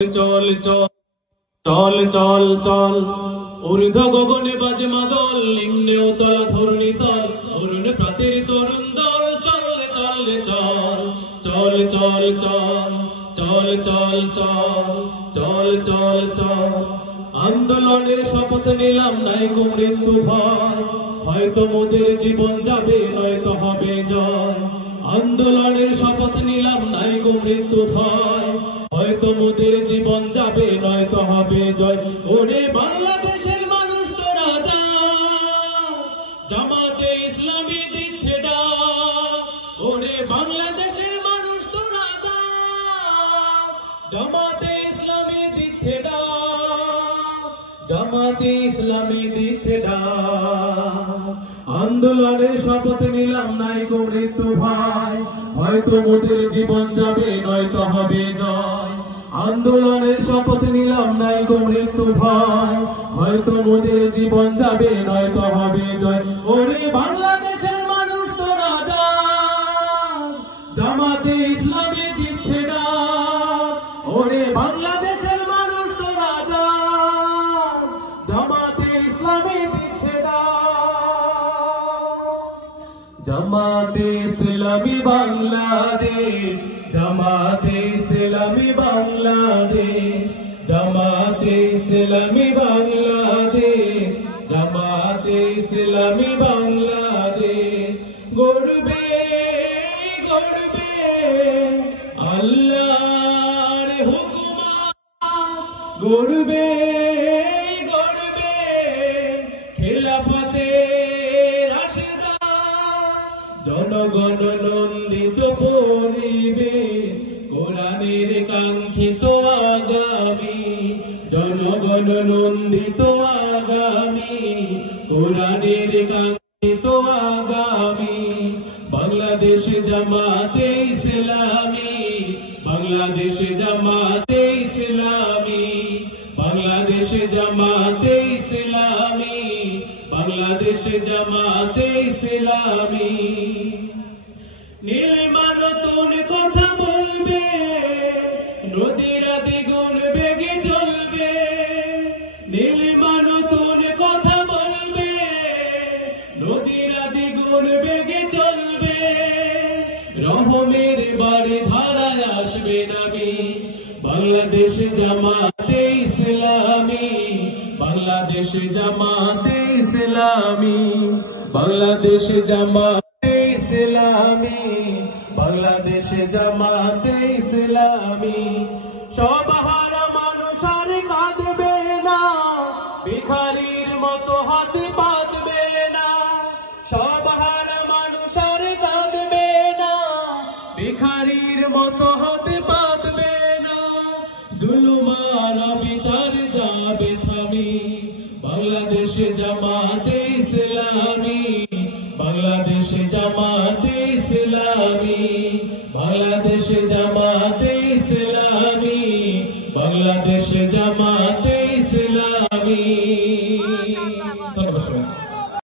চল চল চল চল চল ঊর্ধ্ব গগনে বাজে মাদল, নিম্নেও তলা ধরণী তল, অরুণ প্রাতের তরুণ দল। চল চল চল চল চল চল চল চল চল চল চল চল। আন্দোলনের শপথ নিলাম, নাই কো মৃত্যু ভয়, হয়তো মোদের জীবন যাবে নয়তো হবে জয়। আন্দোলনের শপথ নিলাম, নাই কো মৃত্যু ভয়, হয়তো মোদের জীবন যাবে নয়তো হবে জয়। ওরে বাংলাদেশের মানুষ তোরা যা, জামাতে ইসলামী দিচ্ছে ডাক। ওরে বাংলাদেশের মানুষ তোরা যা, জামাতে ইসলামী দিচ্ছে ডাক, জামাতে ইসলামী দিচ্ছে ডাক। আন্দোলনের শপথ নিলাম, নাই কো মৃত্যু ভয়, হয়তো মোদের জীবন যাবে নয়তো হবে জয়। আন্দোলনের শপথ নিলাম, নাই কো মৃত্যু ভয়, হয়তো মোদের জীবন যাবে নয়তো হবে জয়। ওরে বাংলাদেশের মানুষ তোরা যা, জামাতে ইসলামী দিচ্ছে ডাক। ওরে বাংলাদেশের মানুষ তোরা যা, জামাতে ইসলামী দিচ্ছে ডাক। জামাতে ইসলামী বাংলাদেশ, জামাতে ইসলামী বাংলাদেশ, জামাতে ইসলামী বাংলাদেশ, জামাতে ইসলামী বাংলাদেশ। গর্বে গর্বে আল্লাহর হুকুমত, গর্বে গর্বে খেলাফতের রাশেদাত। জনগণ নন্দিত পরিবেশ, কোরআনের কাঙ্ক্ষিত আগামী, জনগণ নন্দিত আগামী, কোরআনের কাঙ্ক্ষিত আগামী। বাংলাদেশ জামাতে ইসলামী, বাংলাদেশ জামাতে ইসলামী, বাংলাদেশ জামাতে ইসলামী, বাংলাদেশ জামাতে ইসলামী। নীলিমা নতুন কথা বলবে, নদীরা দ্বিগুণ বেগে চলবে। নীলিমা নতুন কথা বলবে, নদীরা দ্বিগুণ বেগে চলবে। রহমের বাড়ি ধারায় আসবে নামি, বাংলাদেশ জামাতে ইসলামী, বাংলাদেশ জামাতে ইসলামী, বাংলাদেশ জামাতে ইসলামী, বাংলাদেশ জামাতে ইসলামী। সব হারা মানুষ আর কাঁদবে না, ভিখারির মতো হাতে পাতবে না। সব হারা মানুষ আর কাঁদবে না, ভিখারির মতো হাতে পাতবে না। জুলুম আর বিচার যাবে থামি, বাংলাদেশ জামাতে ইসলামী, বাংলাদেশ জামাতে ইসলামী, বাংলাদেশ জামাতে ইসলামী, বাংলাদেশ